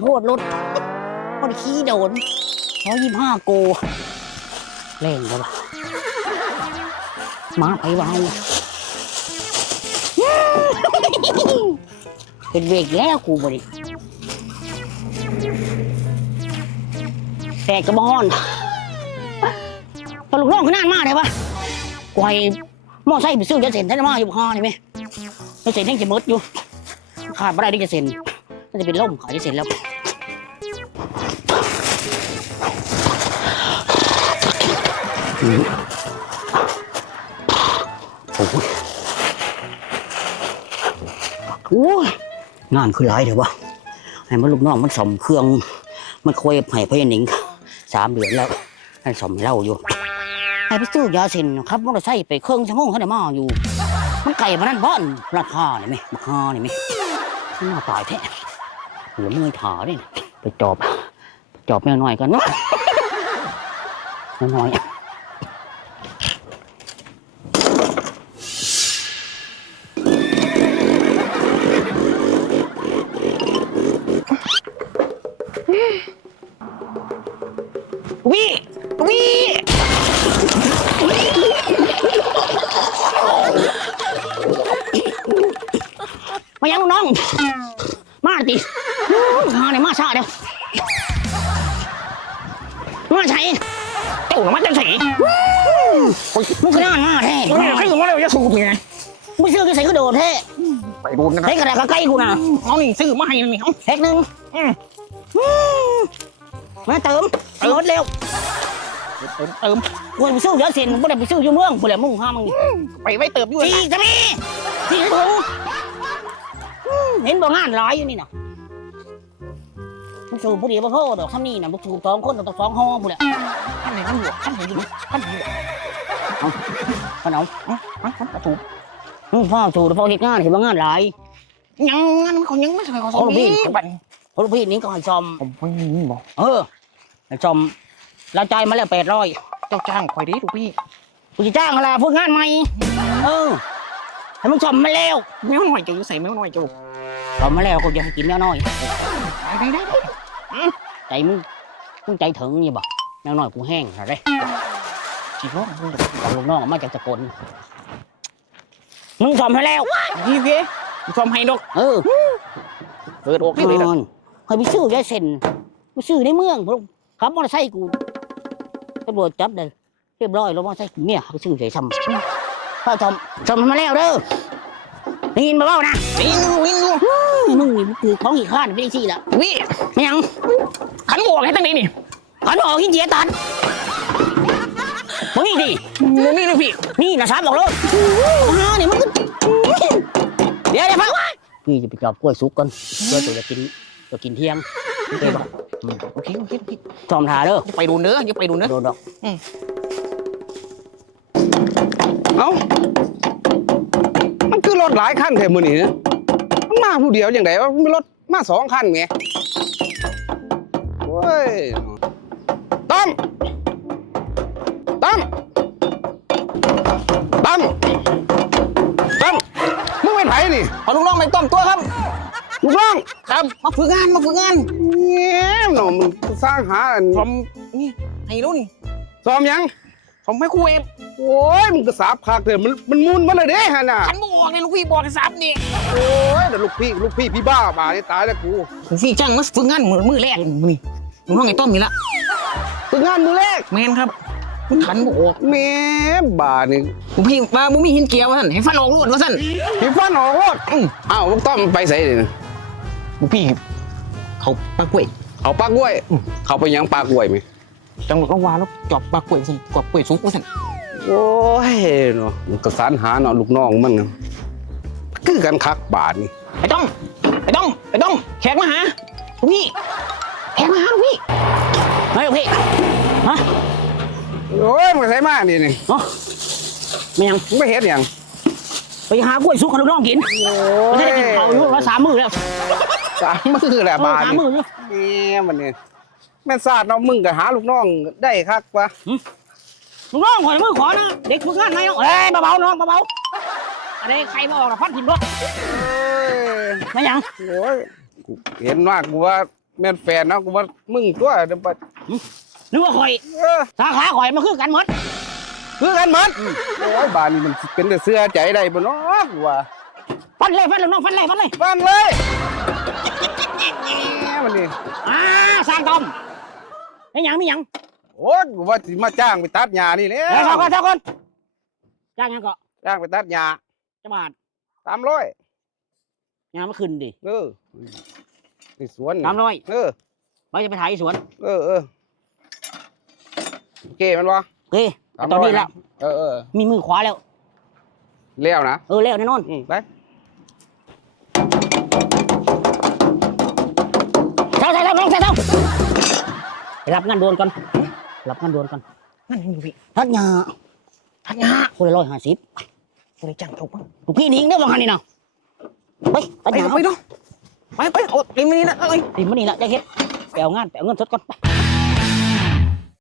โพดรถพอดขี้โดนร้อยยี่ห้าโกเล่นเลยปะมาไปวางเป็นเวกแล้วกูบริแต่กระบอนตลุกน้องขนาดมากเลยปะกวยหม้อไซค์ไปซื้อยาเส้นท่านมาอยู่ห้านี่ไหมยาเส้นยังจะมดอยู่ขาดไม่ได้ที่จะเซ็นน่าจะเป็นล่มขายจะเซ็นแล้ว โอ้ยโอ้ยงานคือหลายเถอะวะให้มันลูกน้องมันสมเครื่อง มันคุยไผ่พยานิงสามเดือนแล้วให้สมให้เล่าอยู่ให้ไปซื้อยาเซ็นครับมอเตอร์ไซค์ไปเครื่องชั่วโมงเขาได้มาอยู่ มันไก่มานั่นบ้านราคาเนี่ยไหมราคาเนี่ยไหมน่าตายแท้หัวมือยขาเนี่ยไปจอบ จอบแม่น้อยกันเนาะแม่น้อย วิวิมายังลูกน้อง มาติมาเนี่ยมาช้าเดี๋ยวมาใช้เจ้าหน้ามันจะใส่มึงขนาดมาแท้ขึ้นมาแล้วจะสูบไงมึงซื้อกี่ใส่ก็โดดแท้ไปดูนะครัใช้บกระดาษใกล้กูนะเอานี่ซื้อมาให้นี่เอาแพ็กหนึ่งอื มมาเติมเติมเร็ว เติมเติมกูไปซื้อยาเซ็นไม่ได้ไปซื้ออยู่เมืองกูแหละมึงห้ามมึงไปไว้เติมอยู่สี่จะมีสี่ถุงอืมเห็นบ่งานหลายอยู่นี่นะมึงสูบผู้เดียวบ่พอดอกทำนี่นะมึงสูบสองคนต้องสองห้องกูแหละท่านไหนท่านหัวท่านไหนอยู่ท่านหัวขนมกระถูกมึงพ่อสูบพ่อเฮ็ดงานเห็นบ่งานหลายยังงั้นเขายังไม่ใช่เขาสอนนี่บัน พลพี่นี้ก็ให้ซอมผมไม่บอกเออให้ซอมเราจ่ายมาแล้วแปดร้อยเจ้าจ้างคอยดีถูกพี่กูจะจ้างอะไรพวกงานใหม่เออให้มึงซอมมาแล้วแมวหน่อยจะอยู่ใส่แมวหน่อยจูซอมมาแล้วกูจะให้กินแมวน้อยได้ได้ได้ใจมึงมึงใจถึงนี่บ่แมวน้อยกูแห้งอะไรจีบว่าเอาลูกน้องมาจากสกลมึงซอมให้แล้วยี่เก้ชมให้ดอกเออเปิดอกนี่เลยน อนให้ไปซื้อยาเส้นไปซื้อในเมืองพวกขับมอเตอร์ไซค์กูตำรวจจับเลยเรียบร้อยแล้วมอเตอร์ไซค์กูเนี่ยไปซื้อใส่ซ้ำข้าวซอมซอมมาแล้วเด้อได้ยินมาเปล่านะนี่นู่นนี่นู่นมึงนี่มันคือของอีกข้านไม่ได้ชี้ละวิไม่ยังขันบวกให้ตั้งนี้นี่ขันออกหินเจียตันมึงนี่ดินี่นี่พี่นี่นะสามบอกเลยฮ่านี่มันก็เดี๋ยวเดี๋ยวพักพี่จะไปจับกล้วยสุกก่อนเพื่อตัวจะกิน ตัวกินเที่ยงโอเคปะโอเคโอเคโอเคซอมทาเด้ออย่าไปดูเนื้ออย่าไปดูเนื้อโดนดอกเอ้ามันคือรถหลายคันแถมือนี่นะมันมาผู้เดียวอย่างไรว่ามีรถมาสองคันไงโอ้ยตั้มตั้มตั้มตั้มมึงเป็นไผนี่เอาลูกน้องไปต้มตัวครับ ลูกน้อง ครับมาฝึกงานมาฝึกงานเงี้ยหนูมึงสร้างหาอันผมนี่ให้รู้นี่ซ้อมยังผมไม่คุยโอ้ยมึงก็สาบคักเถอะมันมันมุนมาเลยเด้ฮะน่ะขันบวกเนี่ยลูกพี่บอกให้ซับนี่โอ้ยเดี๋ยวลูกพี่ลูกพี่พี่บ้าบานี่ตายแล้วกูลูกพี่จ้างมาฝึกงานมือมือแรกนี่ลูกน้องไอ้ต้มนี่ละฝึกงานมือแรกแมนครับมันขันบวกแม่บานี่ลูกพี่มาบุมีหินเกียวว่าสั่นให้ฟันออกรวดว่าสั่นพี่ฟันออกรถอืมอ้าวลูกต้อมไปใส่เลยลู กพี่เขาปลากล้วยเอาปลากล้วย เขาไปยังปลากล้วยไหมจังหวะก็ว่าแล้วจอบปลากล้วยสิกอบกล้วยสุกว่าสั่นโอ้ยเนาะมันก็สารหาเนาะลูกน้องมันน่ะคือกันคักบาทนี่ไอ้ต้อมไอ้ต้อมไอ้ต้อมแขกมาหาลูกพี่แขกมาหาลูกพี่เฮ้ยพี่ฮะโอ้ยมันใส่มานี่นี่เนาะไม่ยังมึงไม่เห็นอย่างไปหากล้วยสุกให้ลูกน้องกินโอ้ไม่ยได้กินข้าวอยู่ละสามมื้อแล้ว สามมือแหละเออบาทสามนี่มื้ออยู่แม่มันนี่แม่นซาดเนาะมึงก็หาลูกน้องได้คักวะลูกน้องขอมือขอนะเด็กฝึกงานนายน้องเอ้ยเบาๆน้องเบาๆอะไรใครมาออกละพัดถิ่มรถโอ้ยไม่ยังโอ้ยกูเห็นว่ากูว่าแม่นแฟนเนาะกูว่ามึงตัวเดี๋ยวไปนึกว่าข่อยเออสาขาข่อยมาคือกันหมดคือกันมันโอ้ยบ้านนี้มันเป็นแต่เสื้อใจได้บ่เนาะกูว่าฟันเลยฟันเลยน้องฟันเลยฟันเลยฟันเลยแห มมันนี่อ่าสร้างตอมไม่หยังไม่หยังโอ้ยกูว่าสิมาจ้างไปตัดหญ้านี่แหละเดี๋ยวสองคนสองคนจ้างหยังก็จ้างไปตัดหญ้าจะบาทสามร้อยหยังมาขึ้นดิเออนี่สวนนี่สามร้อยเออเราจะไปถ่ายสวนเออเออโอเคมันวะโอเคแต่ตอนนี้แล้ว เออเออมีมือขวาแล้วแล้วนะ เออแล้วแน่นอนอืมไป เท่าเท่าเท่าเท่าเท่าไปรับงานด่วนก่อนรับงานด่วนก่อนนั่นยังอยู่พี่ทัดหยาทักยาคนละร้อยห้าสิบบริจาคถูกปะลูกพี่นิ่งเด้อว่างันนี่นะไปทัดไปหยาไปดูไปไปโอ้ยมันนี่นะเอ้ยตีมันนี่ละจะเฮ็ดไปเอางานไปเอาเงินสดก่อนไป